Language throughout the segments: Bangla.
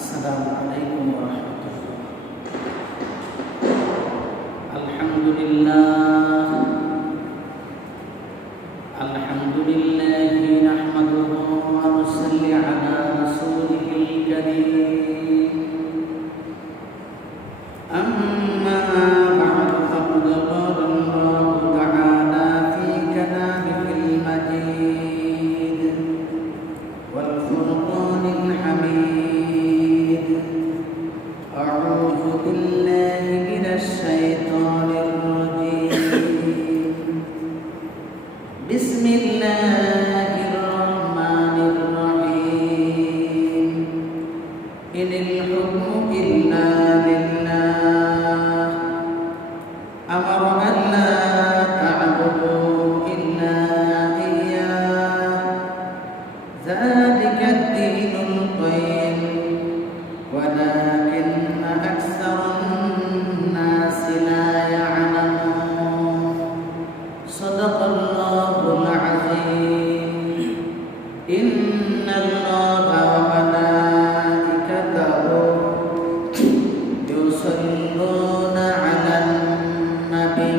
السلام عليكم ورحمة الله. الحمد لله نحمده ونصلي على رسوله الكريم. أما بعد فقد قال الله تعالى في كلامه المجيد والفرقان الحميد: أعوذ بالله من الشيطان الرجيم. بسم الله الرحمن الرحيم. إن الحكم إلا لله أمر أن لا تعبدوا إلا إياه ذلك الدين القيم ولكن أكثر الناس لا يعلمون. صدق الله العظيم. إن الله وملائكته يصلون على النبي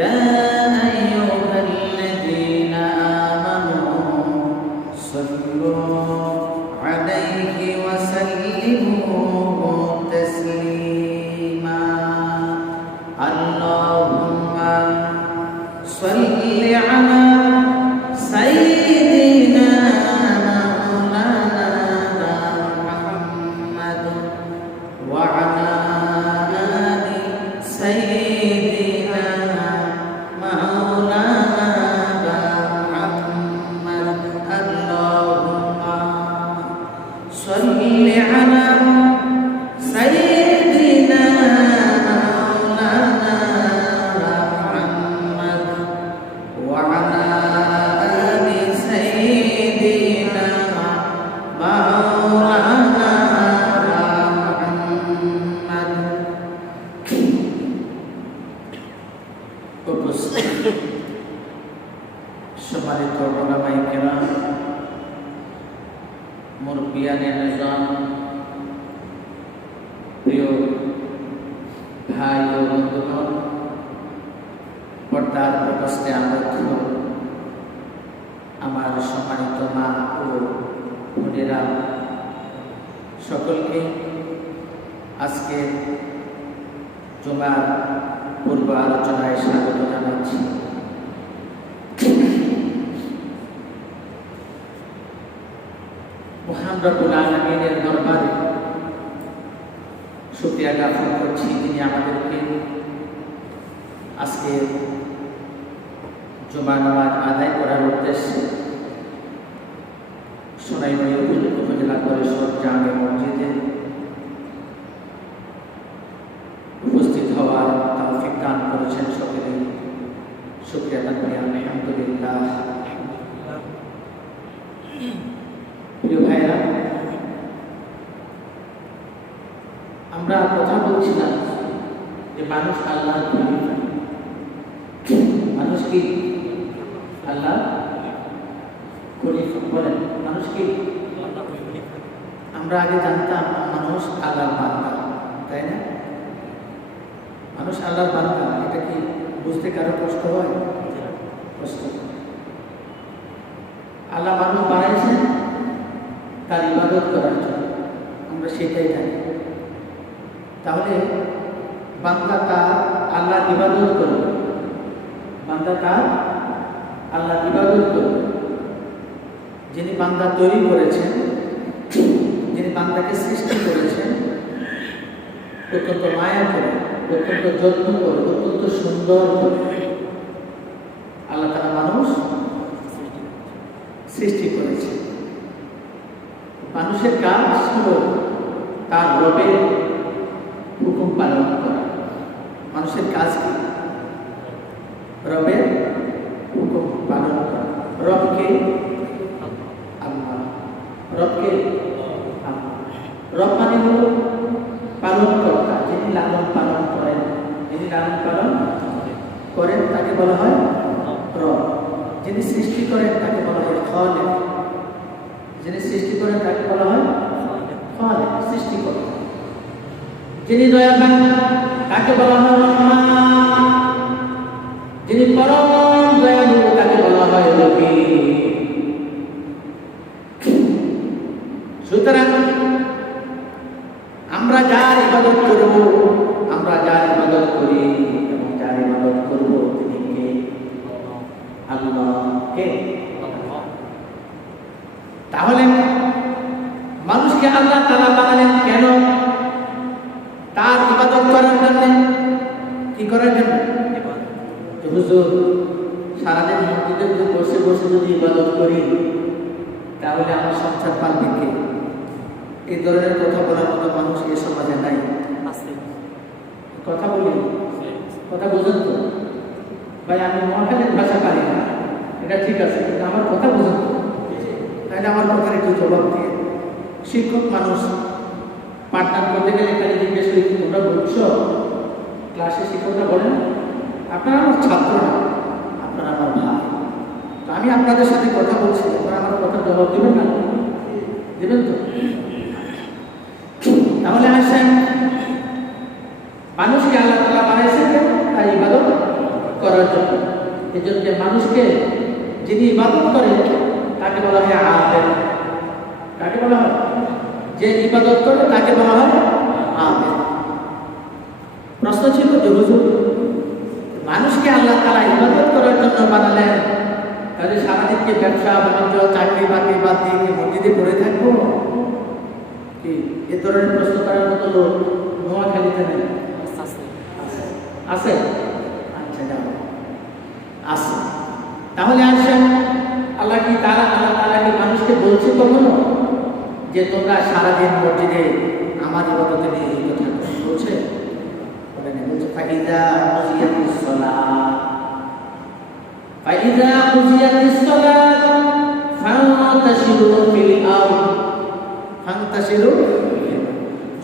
يا أيها الذين آمنوا صلوا عليه وسلموا تسليما. اللهم صل على سيدنا مولانا محمد وعلى آل سيدنا مولانا محمد. اللهم صل على سيدنا مولانا محمد وعلى آل سيدنا مولانا محمد. সম্মানিত ওলামায়ে কেরাম, মুরব্বিয়ানে নিজাম, প্রিয় ভাই ও বন্ধুগণ, পর্দার প্রকাশে আবদ্ধ আমার সম্মানিত মা ও বোনেরা, সকলকে আজকে জুমার পূর্ব আলোচনায় স্বাগত জানাচ্ছি। মহান রব্বুল আলামিনের দরবারে শুকরিয়া জ্ঞাপন করছি, যিনি আমাদেরকে আজকে জুমা নামাজ আদায় করার উদ্দেশ্যে সোনাইমুড়ি উপজেলা পরিষদ জামে মসজিদে উপস্থিত হওয়ার তৌফিক দান করেছেন। সকলেই শুকরিয়া আদায় করি আলহামদুলিল্লাহ। প্রিয় ভাইরা, আমরা কথা বলছিলাম যে মানুষ আল্লাহর খলিফা। মানুষ কি আল্লাহ খলিফা? বলেন, মানুষ কি? আমরা আগে জানতাম মানুষ আল্লাহর বান্দা, তাই না? মানুষ আল্লাহর বান্দা, এটা কি বুঝতে কারো কষ্ট হয়? কষ্ট। আল্লাহ মানুষ বানাইছেন তার ইবাদত করার জন্য, আমরা সেটাই জানি। তাহলে বান্দা তার আল্লাহর ইবাদত করবে, বান্দা তার আল্লাহর ইবাদত করবে। যিনি বান্দা তৈরি করেছেন, যিনি বান্দাকে সৃষ্টি করেছেন, অত্যন্ত মায়া করে, অত্যন্ত যত্ন করে, অত্যন্ত সুন্দর করে আল্লাহ তাআলা মানুষ সৃষ্টি করেছে। মানুষের কাজ হলো তার রবের হুকুম পালন করা। মানুষের কাজ কি? রবের হুকুম পালন করা। রবকে আল্লাহ, রবকে আল্লাহ। রব মানে হলো পালন কর্তা, যিনি লালন পালন করেন। যিনি লালন পালন করেন তাকে বলা হয় রব। যিনি সৃষ্টি করেন তাকে বলা হয় খালিক। যিনি সৃষ্টি করেন তাকে বলা হয় যিনি দয়াবান তাকে বলা হয় রহমান, যিনি পরম দয়ালু তাকে বলা হয় রহিম। সুতরাং আমরা যার ইবাদত করব, আমরা যার ইবাদত করি এবং যার ইবাদত করব তিনি কে? আল্লাহ। কে? তাহলে মানুষকে আল্লাহ তাআলা বানালেন কেন? তার ইবাদত করার জন্য। কি করার জন্য? হুজুর সারাদিন মসজিদে বসে বসে যদি ইবাদত করি তাহলে আমার সংসার পালবে কে? এই ধরনের কথা বলার মতো মানুষ এ সমাজে নাই। কথা বলি, কথা বুঝুন তো ভাই, আমি মহাখালীর ভাষা পারি না, এটা ঠিক আছে, কিন্তু আমার কথা বুঝুন তো, তাহলে আমার কথার একটু জবাব দিয়ে। শিক্ষক মানুষ পাঠদান করতে গেলে খালি জিজ্ঞেস করি তোমরা বুঝছো? ক্লাসে শিক্ষকরা বলেন আপনারা আমার ছাত্র না, আপনারা আমার ভাই, তো আমি আপনাদের সাথে কথা বলছি, আপনারা আমার কথার জবাব দেবেন না? দেবেন তো? তাহলে আসেন, মানুষকে আল্লাহ তাআলা বানাইছেন তার ইবাদত করার জন্য। এই জন্য মানুষকে যিনি ইবাদত করে তাকে বলা হয় আবেদ। কাকে বলা হয়? যে ইবাদত করে তাকে বলা হয় আবেদ। প্রশ্ন ছিল যে হুজুর মানুষকে আল্লাহ তাআলা ইবাদত করার জন্য বানালেন, তাহলে সারাদিনকে ব্যবসা বাণিজ্য চাকরি বাকরি বাদ দিয়ে কি মসজিদে পড়ে থাকবো? কি এ ধরনের প্রশ্ন করার মতো লোক নোয়াখালীতে নেই? আছে? আচ্ছা যাও, আছে। তাহলে আসেন, আল্লাহ তাআলা কি মানুষকে বলছে কখনো যে তোমরা সারাদিন মসজিদে আমার ইবাদতে নিয়োজিত থাকো? বলছে? বলছে ফাইদা কুজিয়াতিস সালাত, ফাইদা কুজিয়াতিস সালাত ফান্তাশিরু ফিল আরদ, ফান্তাশিরু,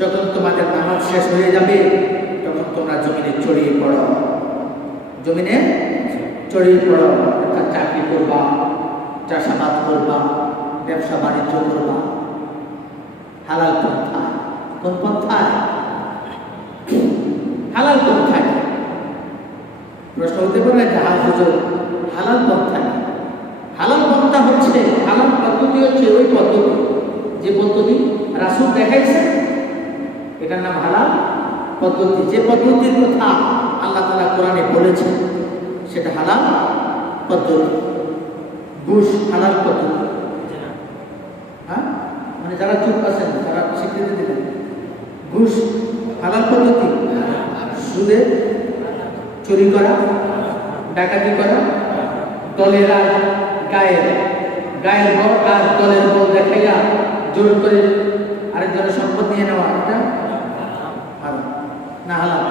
যখন তোমাদের নামাজ শেষ হয়ে যাবে তখন তোমরা জমিনে ছড়িয়ে পড়ো, জমিনে ছড়িয়ে পড়ো। অর্থাৎ চাকরি করবা, চাষাবাদ করবা, ব্যবসা বাণিজ্য করবা হালাল পন্থায়। কোন পন্থায়? হালাল পন্থায়। প্রশ্ন হতে পারে হুজুর হালাল পন্থায়? হালাল পন্থা হচ্ছে, হালাল পদ্ধতি হচ্ছে ওই পদ্ধতি যে পদ্ধতি রাসূল দেখাইছে, এটার নাম হালাল পদ্ধতি। যে পদ্ধতির কথা আল্লাহ তাআলা কোরআনে বলেছেন সেটা হালাল পদ্ধতি। ঘুষ হালাল পদ্ধতি? হ্যাঁ, মানে যারা চুপ আছেন তারা স্বীকৃতি দিলেন। ঘুষ হালাল পদ্ধতি? সুদে চুরি করা, ডাকাতি করা, দলের আর গায়ের বল আর দলের বল দেখাইয়া জোর করে আরেকজনের সম্পদ নিয়ে নেওয়া, এটা হারাম না? হালাল?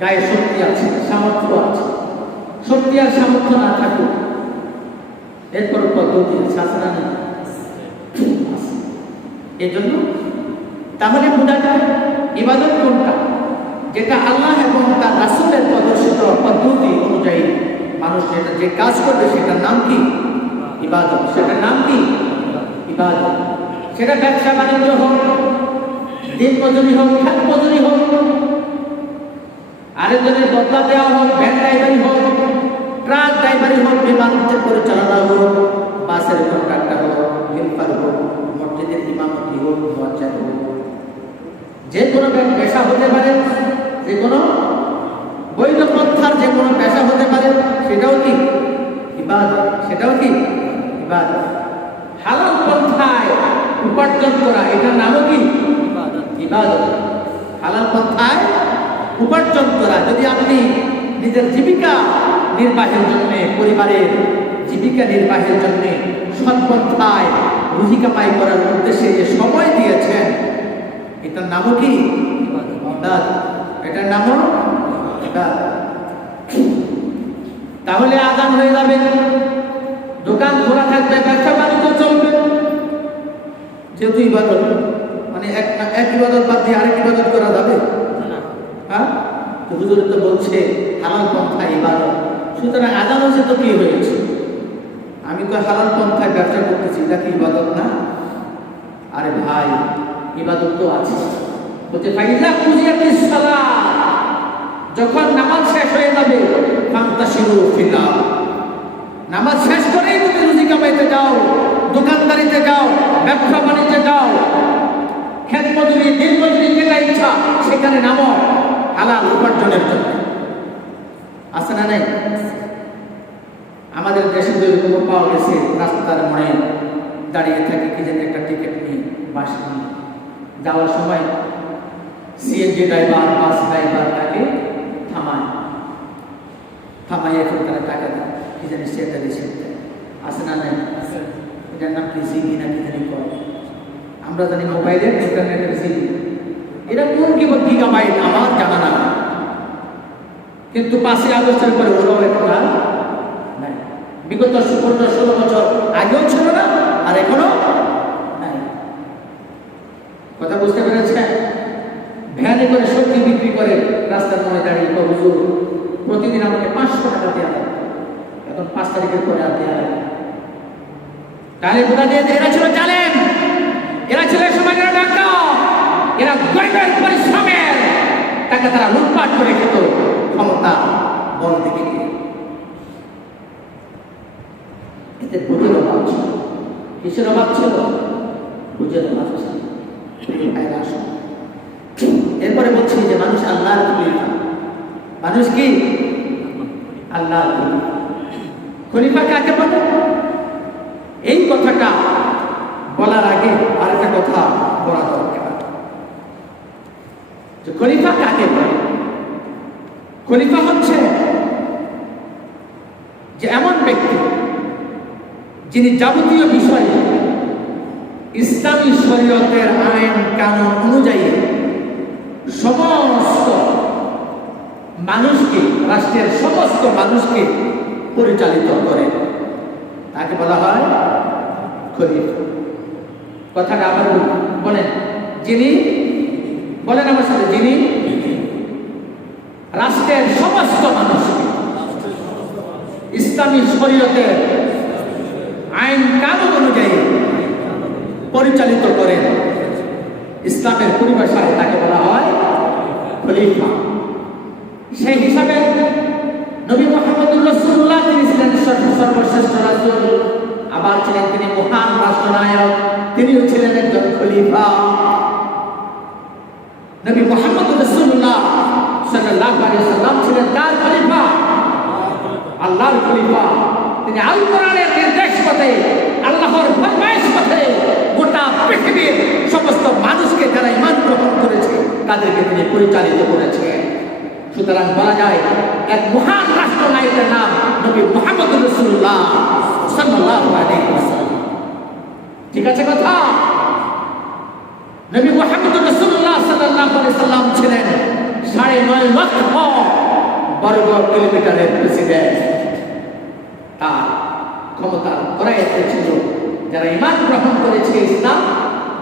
গায়ে শক্তি আছে, সামর্থ্য আছে, শক্তি আর সামর্থ্য না থাকুক এরপর পদ্ধতি আছে না? এই জন্য তাহলে বোঝা যায় ইবাদত কোনটা? যেটা আল্লাহ এবং তার রাসূলের প্রদর্শিত পদ্ধতি অনুযায়ী মানুষ যেটা যে কাজ করবে সেটার নাম কি? ইবাদত। সেটার নাম কি? ইবাদত। সেটা ব্যবসা বাণিজ্য হোক, দিন মজুরি হোক, খেত মজুরি হোক, আরেকজনের বদলা দেওয়া হোক, ভ্যান ড্রাইভারি হোক, ট্রাক ড্রাইভারি হোক, বিমান পরিচালনা হোক, বাসের কন্ট্রাক্টর হোক, হেল্পার হোক, মসজিদের ইমামতি হোক, মুয়াজ্জিন হোক, যে কোনো পেশা হতে পারে, যে কোনো বৈধ পন্থার যে কোনো পেশা হতে পারে, সেটাও কি ইবাদত? সেটাও কি ইবাদত? হালাল পন্থায় উপার্জন করা, এটার নামও কি ইবাদত। হালাল পন্থায় উপার্জন করা। যদি আপনি নিজের জীবিকা নির্বাহের জন্য, পরিবারের জীবিকা নির্বাহের জন্য সৎ পন্থায় রুজি কামাই করার উদ্দেশ্যে যে সময় দিয়েছেন, এটার নামও কি ইবাদত। এটার নামও ইবাদত। তাহলে আযান হয়ে যাবে, দোকান খোলা থাকবে, ব্যবসা বাণিজ্য চলবে, যেহেতু ইবাদত। মানে এক ইবাদত বাদ দিয়ে আরেক ইবাদত করা যাবে? হ্যাঁ, তো হুজুর তো বলছে হালাল পন্থা ইবাদত। সুতরাং আযান হচ্ছে তো কি হয়েছে? আমি তো হালাল পন্থায় ব্যবসা করতেছি, এটা কি ইবাদত না? আরে ভাই, ইবাদত তো আছে। বলতে ফাইজা কুজিয়াতিস সালাত, যখন নামাজ শেষ হয়ে যাবে ফান্তাশিরু ফিল আরদ, নামাজ শেষ করেই তুমি রুজি কামাইতে যাও, দোকানদারিতে যাও, ব্যবসা বাণিজ্যে যাও, ক্ষেত মজুরি, দিন মজুরি, যেটা ইচ্ছা সেখানে নামো হালাল উপার্জনের জন্য। আছে না নাই? আমাদের দেশে যেরকম পাওয়া গেছে, রাস্তার মোড়ে দাঁড়িয়ে থাকে কি যেন একটা টিকিট নিয়ে, বাস নিয়ে যাওয়ার সময় সিএনজি ড্রাইভার, বাস ড্রাইভার তাকে থামায় এখন তারা টাকা দেয়, কি জানি সে একটা রিসিপ্ট দেয়। আছে না নাই? এটার নাম কি জিবি না কি জানি কয়, আমরা জানি মোবাইলের ইন্টারনেটের জিবি। এটা কোন গিগাবাইট আমার জানা না, কিন্তু 5ই আগস্টের পরে ওরাও এখন আর নাই। বিগত 15-16 বছর আগেও ছিল না, আর এখনো নাই। কথা বুঝতে পেরেছেন? ভ্যানে করে সবজি বিক্রি করে রাস্তার মোড়ে দাঁড়িয়ে হুজুর প্রতিদিন আমাকে 500 টাকা দেওয়া হয়, এখন 5 তারিখের পরে আর দেওয়া হয়। তাহলে বোঝা যায় এরা ছিল জালেম, এরা ছিল সমাজের ডাকা, এরা গরিবের পরিশ্রমের টাকা তারা লুটপাট করে খেত ক্ষমতা বল থেকে। এতে বুঝের অভাব ছিল। কিসের অভাব ছিল? বুঝের অভাব ছিল। এরপরে বলছি যে মানুষ আল্লাহর খলিফা। মানুষ কি? আল্লাহর খলিফা। খলিফা কাকে বলে? এই কথাটা বলার আগে আরেকটা কথা বলা দরকার, যে খলিফা কাকে বলে। খলিফা হচ্ছে যে এমন ব্যক্তি যিনি যাবতীয় বিষয়ে ইসলামী শরীয়তের আইন কানুন অনুযায়ী সমস্ত মানুষকে, রাষ্ট্রের সমস্ত মানুষকে পরিচালিত করে, তাকে বলা হয় খলিফা। কথাটা আবার বলেন, যিনি, বলেন আমার সাথে, যিনি রাষ্ট্রের সমস্ত মানুষকে ইসলামী শরীয়তের আইন কানুন অনুযায়ী পরিচালিত করেন, ইসলামের পরিভাষায় তাকে বলা হয় খলিফা। সেই হিসাবে নবী মুহাম্মদুর রাসূলুল্লাহ তিনি ছিলেন সর্বশ্রেষ্ঠ রাসূল, আবার ছিলেন তিনি মহান রাষ্ট্রনায়ক, তিনিও ছিলেন একজন খলিফা। নবী মুহাম্মদুর রাসূলুল্লাহ সাল্লাল্লাহু আলাইহি ওয়াসাল্লাম ছিলেন কার খলিফা? আল্লাহর খলিফা। তিনি আল কোরআনের নির্দেশ মতে, আল্লাহর ফরমায়েশ মতে গোটা পৃথিবীর সমস্ত মানুষকে যারা ঈমান গ্রহণ করেছে তাদেরকে তিনি পরিচালিত করেছেন। সুতরাং বলা যায় এক মহান রাষ্ট্রনায়কের নাম নবী মুহাম্মদুর রাসূলুল্লাহ সাল্লাল্লাহু আলাইহি ওয়াসাল্লাম। ঠিক আছে কথা? নবী মুহাম্মদুর রাসূলুল্লাহ সাল্লাল্লাহু আলাইহি ওয়াসাল্লাম ছিলেন 9.5 লক্ষ বর্গ কিলোমিটারের প্রেসিডেন্ট। তার ক্ষমতার করায়ত্তে ছিল যারা ঈমান গ্রহণ করেছে, ইসলাম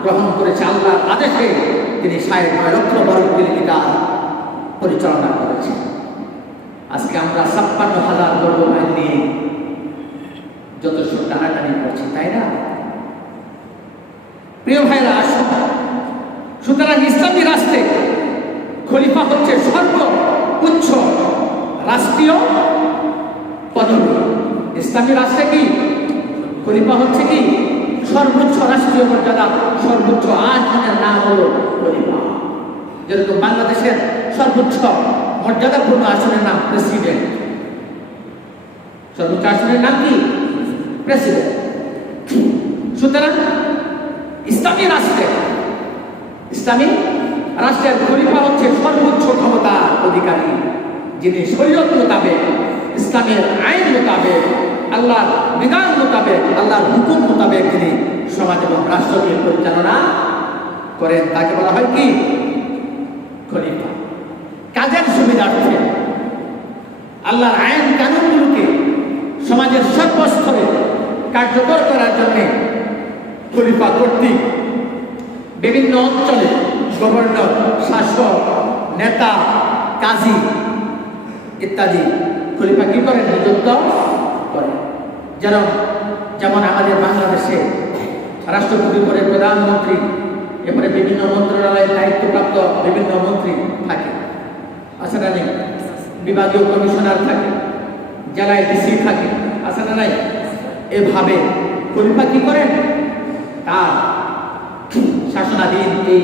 গ্রহণ করেছে আল্লাহর আদেশে, তিনি 9.5 লক্ষ বর্গ কিলোমিটার পরিচালনা করেছেন। আজকে আমরা 56,000 বর্গ মাইল নিয়ে যথেষ্ট টানাটানি করছি, তাই না? প্রিয় ভাইরা, আসুন, সুতরাং ইসলামী রাষ্ট্রে খলিফা হচ্ছে সর্বোচ্চ রাষ্ট্রীয় পদবি। ইসলামী রাষ্ট্রে কি খলিফা হচ্ছে কি সর্বোচ্চ রাষ্ট্রীয় মর্যাদা, সর্বোচ্চ আসনের নাম হলো খলিফা। যেরকম বাংলাদেশের সর্বোচ্চ মর্যাদাপূর্ণ আসনের নাম প্রেসিডেন্ট। সর্বোচ্চ আসনের নাম কি? প্রেসিডেন্ট। সুতরাং ইসলামী রাষ্ট্রের খলিফা হচ্ছে সর্বোচ্চ ক্ষমতার অধিকারী, যিনি শরীয়ত মোতাবেক, ইসলামের আইন মোতাবেক, আল্লাহর বিধান মোতাবেক, আল্লাহর হুকুম মোতাবেক তিনি সমাজ এবং রাষ্ট্রকে পরিচালনা করেন। তাকে বলা হয় কি? খলিফা। কাজের সুবিধার্থে আল্লাহর আইন কানুনগুলোকে সমাজের সর্বস্তরে কার্যকর করার জন্য খলিফা কর্তৃক বিভিন্ন অঞ্চলে গভর্নর, শাসক, নেতা, কাজী ইত্যাদি খলিফা কি করেন? নিযুক্ত করেন। যেমন আমাদের বাংলাদেশে রাষ্ট্রপতি করে প্রধানমন্ত্রী, এরপরে বিভিন্ন মন্ত্রণালয়ের দায়িত্বপ্রাপ্ত বিভিন্ন মন্ত্রী থাকে, আছে না নেই? বিভাগীয় কমিশনার থাকে, জেলায় ডিসি থাকে, আছে না নাই? এভাবে খলিফা কি করেন? তার শাসনাধীন এই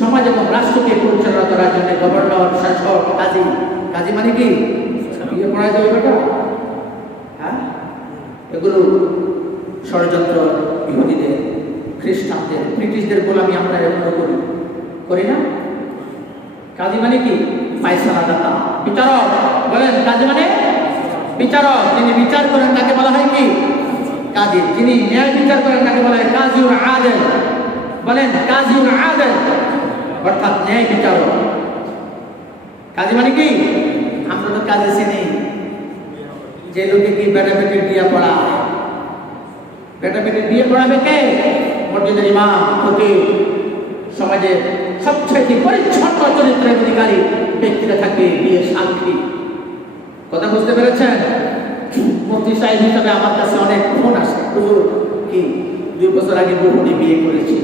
সমাজ এবং রাষ্ট্রকে পরিচালনা করার জন্য গভর্নর, শাসক, কাজী। কাজী মানে কি? বিয়ে পড়া যাবে বেটা? হ্যাঁ, এগুলো ষড়যন্ত্র ইহুদিদের, খ্রিস্টানদের, ব্রিটিশদের গোলামি আমরা এগুলো করি না? কাজী মানে কি? ফায়সালাদাতা, বিচারক। বলেন কাজী মানে বিচারক। যিনি বিচার করেন তাকে বলা হয় কি? কাজী। যিনি ন্যায় বিচার করেন তাকে বলা হয় কাজীউল আদেল। বলেন কাজীউল আদেল, অর্থাৎ ন্যায় বিচারক। কাজী মানে কি? আমরা তো কাজী চিনি যে লোকে কি বেটা বেটির বিয়ে পড়ায়। বেটা বেটির বিয়ে পড়াবে কে? মসজিদের ইমাম, ফকির, সমাজের সবচেয়ে পরিচ্ছন্ন চরিত্রের অধিকারী ব্যক্তিরা থাকবে বিয়ে সাক্ষী। কথা বুঝতে পেরেছেন? মুফতি সাহেব হিসাবে আমার কাছে অনেক ফোন আসে, হুজুর কি 2 বছর আগে বহুটি বিয়ে করেছি,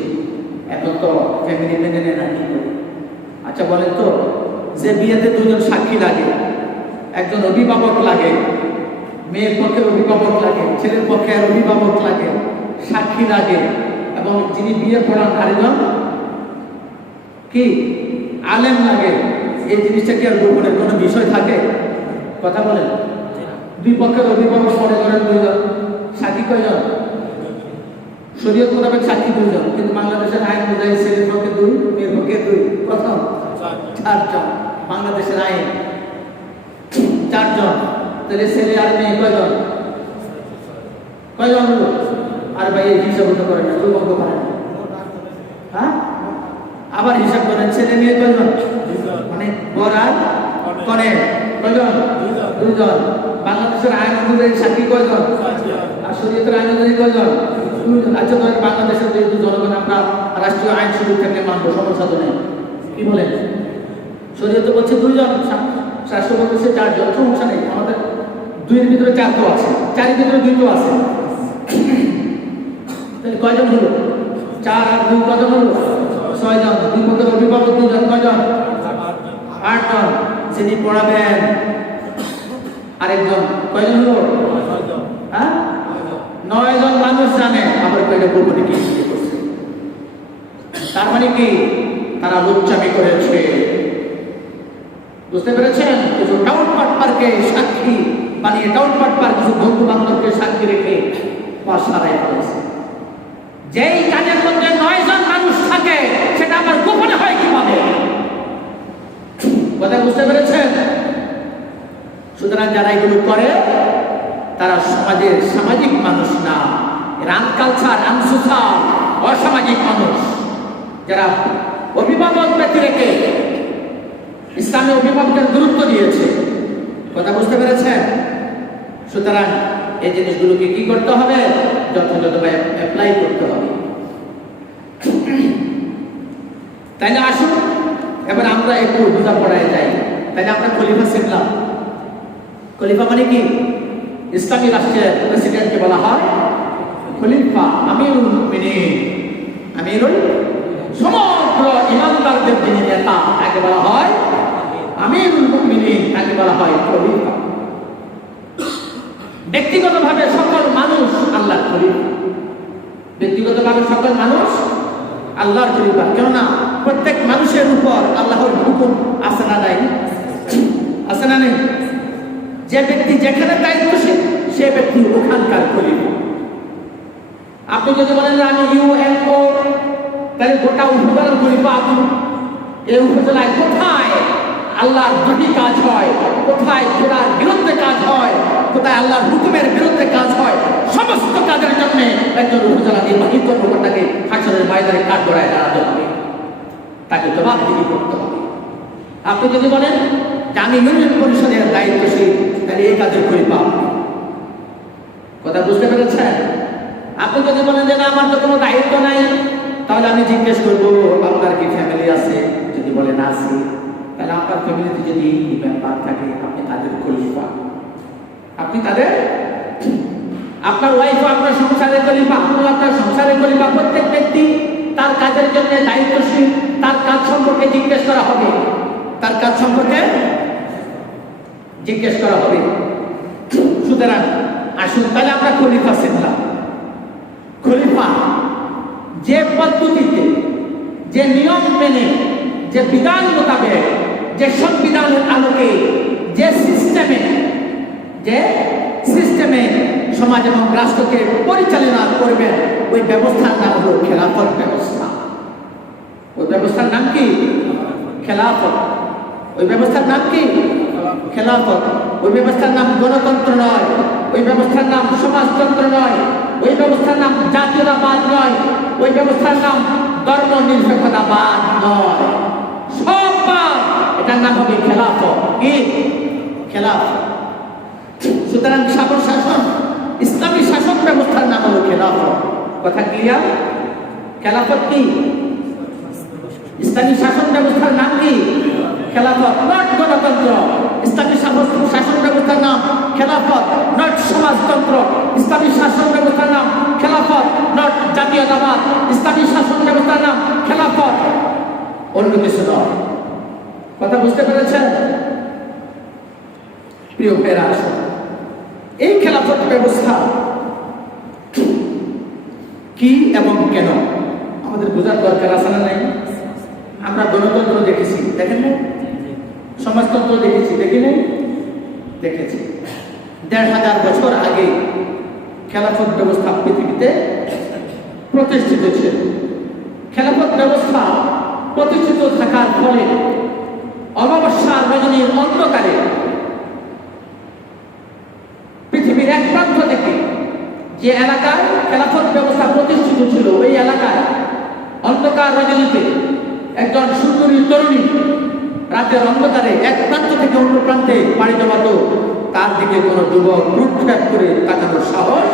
এখন তো ফ্যামিলি মেনে নেয় না, কি করি? আচ্ছা বলেন তো, যে বিয়েতে 2 জন সাক্ষী লাগে, একজন অভিভাবক লাগে, মেয়ের পক্ষের অভিভাবক লাগে, ছেলের পক্ষে অভিভাবক লাগে, সাক্ষী লাগে, এবং যিনি বিয়ে পড়ান আরেকজন কি আলেম লাগে, এই জিনিসটা কি আর গোপনের কোনো বিষয় থাকে? কথা বলেন। 2 পক্ষের অভিভাবক মনে করেন 2 জন, সাক্ষী কয়জন? শরীয়ত মোতাবেক সাক্ষী 2 জন, কিন্তু বাংলাদেশের আইন অনুযায়ী ছেলের পক্ষে 2, মেয়ের পক্ষে 2, কত? 4 জন। বাংলাদেশের আইন 4 জন। তাহলে ছেলে আর মেয়ে কয়জন? কয়জন হলো? আর ভাই এই হিসাব তো করেন না, 2 অঙ্ক পারেন না। হ্যাঁ, আবার হিসাব করেন, ছেলে মেয়ে কয়জন? মানে বর আর কনে কয়জন? 2 জন। বাংলাদেশের আইন অনুযায়ী সাক্ষী কয়জন? আর শরীয়তের আইন অনুযায়ী কয়জন? 2 জন। আচ্ছা ধরেন বাংলাদেশের যেহেতু জনগণ আমরা রাষ্ট্রীয় আইন শুরু থেকে মানবো, সমস্যা তো নেই, কি বলেন? শরীয়ত বলছে 2 জন, শাস্ত্র বলছে 4 জন, সমস্যা নেই। আমাদের 2 এর ভিতরে 4 তো আছে, 4 এর ভিতরে 2 তো আছে, তাহলে কয়জন হলো? 4 আর 2 কয়জন হলো? 6 জন। 2 পক্ষের অভিভাবক 2 জন, কয়জন? 8 জন। যিনি পড়াবেন আরেকজন, কয়জন হলো? 9 জন। হ্যাঁ, 9 জন মানুষ জানে আবার কয়টা গোপনে কি করছে। তার মানে কি? তারা লুচ্চামি করেছে। বুঝতে পেরেছেন? কিছু টাউন পাটপারকে সাক্ষী বানিয়ে, টাউন পাটপার কিছু বন্ধু বান্ধবকে সাক্ষী রেখে পাশ হারাই ফেলেছে। যেই কাজের মধ্যে 9 জন মানুষ থাকে সেটা আবার গোপনে হয় কিভাবে? কথা বুঝতে পেরেছেন? সুতরাং যারা এগুলো করে তারা সমাজের সামাজিক মানুষ না, আনকালচার, আনসোশাল, অসামাজিক মানুষ। যারা অভিভাবক ব্যক্তি রেখে ইসলামে অভিভাবকের গুরুত্ব দিয়েছে। কথা বুঝতে পেরেছেন? সুতরাং এই জিনিসগুলোকে কি করতে হবে? যথাযথভাবে অ্যাপ্লাই করতে হবে। তাইলে আসুন এবার আমরা একটু বোঝাপড়ায় যাই। তাইলে আমরা খলিফা শিখলাম। খলিফা মানে কি? ইসলামী রাষ্ট্রের প্রেসিডেন্টকে বলা হয় খলিফা, আমিরুল মুমিনিন। আমিরুল, সমগ্র ইমানদারদের যিনি নেতা তাকে বলা হয় আমিরুল মুমিনিন, তাকে বলা হয় খলিফা। ব্যক্তিগতভাবে সকল মানুষ আল্লাহর খলিফা। ব্যক্তিগতভাবে সকল মানুষ আল্লাহর খলিফা। কেননা প্রত্যেক মানুষের উপর আল্লাহর হুকুম আছে না নাই? আছে না নেই? যে ব্যক্তি যেখানে দায়িত্বশীল সে ব্যক্তি ওখানকার খলিফা। আপনি যদি বলেন আমি ইউএনও, তাহলে গোটা উপজেলার খলিফা আপনি। এই উপজেলায় কোথায় আল্লাহর দুটি কাজ হয়, কোথায় খোদার বিরুদ্ধে কাজ হয়, কোথায় আল্লাহর হুকুমের বিরুদ্ধে কাজ হয়, সমস্ত কাজের জন্য একজন উপজেলা নির্বাহী কর্মকর্তাকে হাসরের ময়দানে কাঠ গড়ায় দাঁড়াতে হবে, তাকে জবাবদিহি করতে হবে। আপনি যদি বলেন যে আমি ইউনিয়ন পরিষদের দায়িত্বশীল, তাহলে এই কাজের খলিফা আপনি। কথা বুঝতে পেরেছেন? আপনি যদি বলেন যে না আমার তো কোনো দায়িত্ব নাই, তাহলে আমি জিজ্ঞেস করবো আপনার কি ফ্যামিলি আছে? যদি বলেন আছে, তাহলে আপনার ফ্যামিলিতে যদি মেম্বার থাকে আপনি তাদের খলিফা। আপনি তাদের, আপনার ওয়াইফ আপনার সংসারের খলিফা, আপনি আপনার সংসারের খলিফা। প্রত্যেক ব্যক্তি তার কাজের জন্য দায়িত্বশীল, তার কাজ সম্পর্কে জিজ্ঞেস করা হবে, তার কাজ সম্পর্কে জিজ্ঞেস করা হবে। সুতরাং আসুন তাহলে আমরা খলিফা চিনলাম। খলিফা যে পদ্ধতিতে, যে নিয়ম মেনে, যে বিধান মোতাবেক, যে সংবিধানের আলোকে, যে সিস্টেমে সমাজ এবং রাষ্ট্রকে পরিচালনা করবেন, ওই ব্যবস্থার নাম হলো খেলাফত ব্যবস্থা। ওই ব্যবস্থার নাম কি? খেলাফত। ওই ব্যবস্থার নাম কি? খেলাফত। ওই ব্যবস্থার নাম গণতন্ত্র নয়, ওই ব্যবস্থার নাম সমাজতন্ত্র নয়, ওই ব্যবস্থার নাম জাতীয়তাবাদ নয়, ওই ব্যবস্থার নাম ধর্ম নিরপেক্ষতাবাদ নয়, সব বাদ। এটার নাম হবে খেলাফত। কি? খেলাফত। সুতরাং শাসন, ইসলামী শাসন ব্যবস্থার নাম হলো খেলাফত। কথা ক্লিয়ার? খেলাফত কি? ইসলামী শাসন ব্যবস্থার নাম কি? খেলাফত, নট গণতন্ত্র। ইসলামী শাসন ব্যবস্থার নাম খেলাফত, নট সমাজতন্ত্র। ইসলামী শাসন ব্যবস্থার নাম খেলাফত, নট জাতীয়তাবাদ। ইসলামী শাসন ব্যবস্থার নাম খেলাফত, অন্য কিছু নয়। কথা বুঝতে পেরেছেন? প্রিয় ভাইরা, এই খেলাফত ব্যবস্থা কি এবং কেন আমাদের বোঝার দরকার আছে না নাই? আমরা গণতন্ত্র দেখেছি, দেখেন না? সমাজতন্ত্র দেখেছি, দেখি নাই? দেখেছি। ১৫০০ বছর আগে খেলাফত ব্যবস্থা পৃথিবীতে প্রতিষ্ঠিত ছিল। খেলাফত ব্যবস্থা প্রতিষ্ঠিত থাকার ফলে অমাবস্যার রজনীর অন্ধকারে পৃথিবীর এক প্রান্ত থেকে যে এলাকায় খেলাফত ব্যবস্থা প্রতিষ্ঠিত ছিল, ওই এলাকায় অন্ধকার রজনীতে একজন সুন্দরী তরুণী রাতের অন্ধকারে এক প্রান্ত থেকে অন্য প্রান্তে পাড়ি জমাত, তার দিকে কোনো যুবক ভ্রুক্ষেপ করে তাকানোর সাহস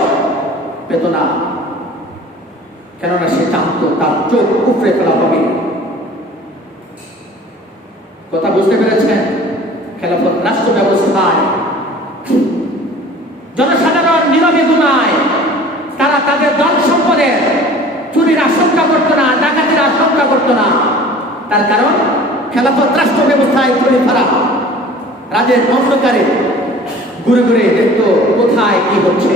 পেত না, কেননা সে জানত তার চোখ উপড়ে ফেলা হবে। কথা বুঝতে পেরেছেন? খেলাফত রাষ্ট্র ব্যবস্থায় জনসাধারণ নীরবে ঘুমায়, তারা তাদের ধন সম্পদের চুরির আশঙ্কা করতো না, ডাকাতির আশঙ্কা করতো না। তার কারণ খেলাফত রাষ্ট্র ব্যবস্থায় খলিফারা রাতের অন্ধকারে ঘুরে ঘুরে দেখতো কোথায় কি হচ্ছে।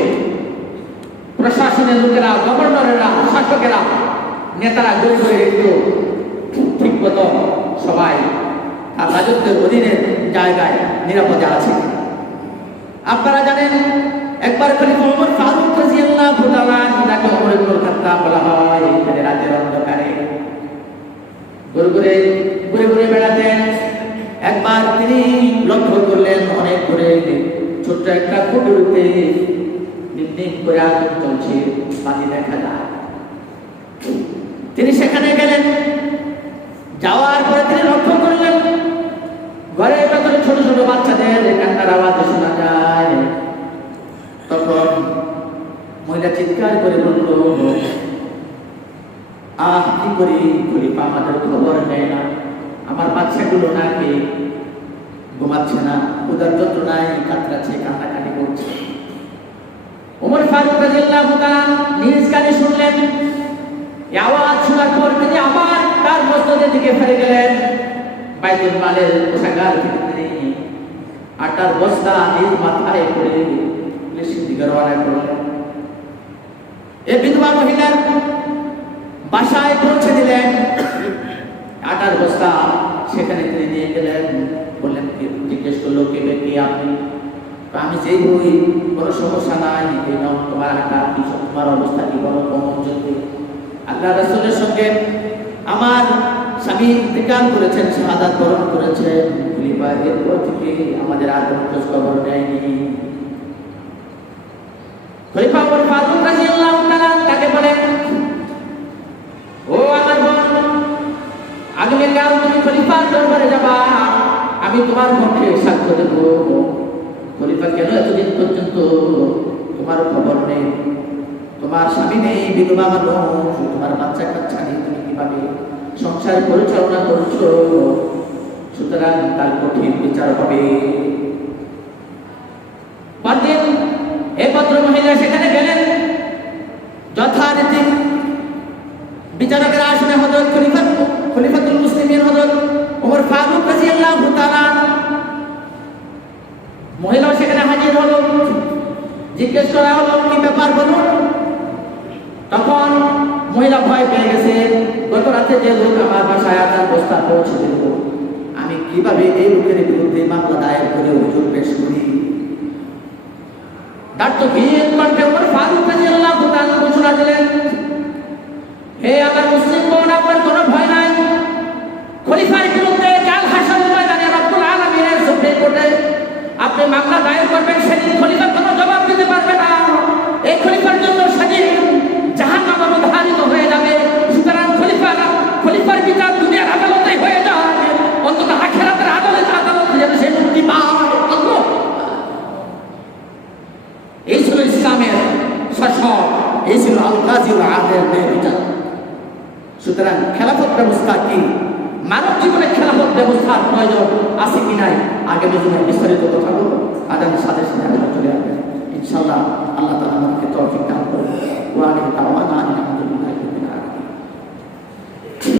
প্রশাসনের লোকেরা, গভর্নরেরা, শাসকেরা, নেতারা ঘুরে ঘুরে দেখতো ঠিক মতো সবাই তার রাজত্বের অধীনের জায়গায় নিরাপদে আছে। আপনারা জানেন, একবার খলিফা ওমর ফারুক রাদিয়াল্লাহু তাআলা যাকে ওমর ইবনুল খাত্তাব বলা হয়, তিনি রাতের অন্ধকারে ঘুরে ঘুরে বেড়াতেন। একবার তিনি লক্ষ্য করলেন অনেক করে ছোট্ট একটা কুটিরতে নির্দিন করে আগুন চলছে, বাতি দেখা যায়। তিনি সেখানে গেলেন। যাওয়ার পরে তিনি লক্ষ্য করলেন ঘরের ভেতরে ছোট ছোট বাচ্চাদের কান্নার আওয়াজ শোনা যায়। তখন মহিলা চিৎকার করে বলল, কি করি, খলিফা আমাদের খবর নেয় না, আমার বাচ্চাগুলো নাকি ঘুমাচ্ছে না, উদার যন্ত্রণায় কাতরাচ্ছে, কান্নাকাটি করছে। ওমর ফারুক রাদিয়াল্লাহু তাআলা নিজ কানে শুনলেন। এই আওয়াজ শোনার পর তিনি আবার তার মসজিদের দিকে ফিরে গেলেন। বাইতুল মালের কোষাগার থেকে তিনি আটার বস্তা নিজ মাথায় করে পুলিশের দিকে রওনা করলেন। এই বিধবা মহিলার বাসায় পৌঁছে দিলেন। আটার বস্তা সেখানে তিনি নিয়ে গেলেন। বললেন, জিজ্ঞেস করলো, কে বে, কে আপনি? আমি যেই হই, কোনো সমস্যা নাই, এই নাও তোমার আটা, কি তোমার অবস্থা কি, বলো কেমন চলবে? আল্লাহ রাসূলের সঙ্গে আমার স্বামী ইন্তেকাল করেছেন, শাহাদাত বরণ করেছেন। খলিফা এরপর থেকে আমাদের আর কোনো খোঁজ খবর নেয়নি। খলিফা ওমর ফারুক রাদিয়াল্লাহু তাআলা তাকে বলেন, ও আমার বোন, আগামীকাল তুমি খলিফার দরবারে যাবা, আমি তোমার পক্ষে সাক্ষ্য দেব। খলিফা, কেন এতদিন পর্যন্ত তোমার খবর নেই? তোমার স্বামী নেই, বিধবা মানুষ, তোমার বাচ্চা কাচ্চা নেই, তুমি কিভাবে সংসার পরিচালনা করছো? সুতরাং তার কঠিন বিচার হবে। পরদিন এই ভদ্র মহিলা সেখানে গেলেন। যথারীতি বিচারকেরা হযরত খলিফাতুল মুসলিমিন হযরত ওমর ফারুক রাদিয়াল্লাহু তাআলা মহিলা সেখানে হাজির হলো। জিজ্ঞেস করা হলো কি ব্যাপার বলুন। তখন মহিলা ভয় পেয়ে গেছে, গত রাতে যে লোক আমার বাসায় আসার প্রস্তাব পৌঁছে দিল, আমি কিভাবে এই লোকের বিরুদ্ধে মামলা দায়ের করে অভিযোগ পেশ করি। তার তো ভিড় কণ্ঠে ওমর ফারুক রাদিয়াল্লাহু তাআলা ঘোষণা দিলেন, হে আমার মুসলিম বোন, আপনার কোনো ভয় নাই। খলিফার বিরুদ্ধে কাল হাসরের ময়দানে রব্বুল আলামিনের সুপ্রিম কোর্টে আপনি মামলা দায়ের করবেন, সেদিন খলিফা কোনো জবাব দিতে পারবে না। এই খলিফার জন্য সেদিন জাহান্নাম অবধারিত হয়ে যাবে। সুতরাং খলিফার বিচার দুনিয়ার আদালতে হয়ে যায়, অন্তত আখিরাতের আদালতে যেন সে মুক্তি পায়। এই ছিল ইসলামের শাসন, এই ছিল আল কাযী ওয়া আদেল বিচার। সুতরাং খেলাফত ব্যবস্থা কি, মানব জীবনে খেলাফত ব্যবস্থার প্রয়োজন আছে কি নাই, আগামী দিনে বিস্তারিত কথা বলবো। আগামী সাথে সাথে চলে আসবে ইনশাআল্লাহ। আল্লাহ তাআলা আমাকে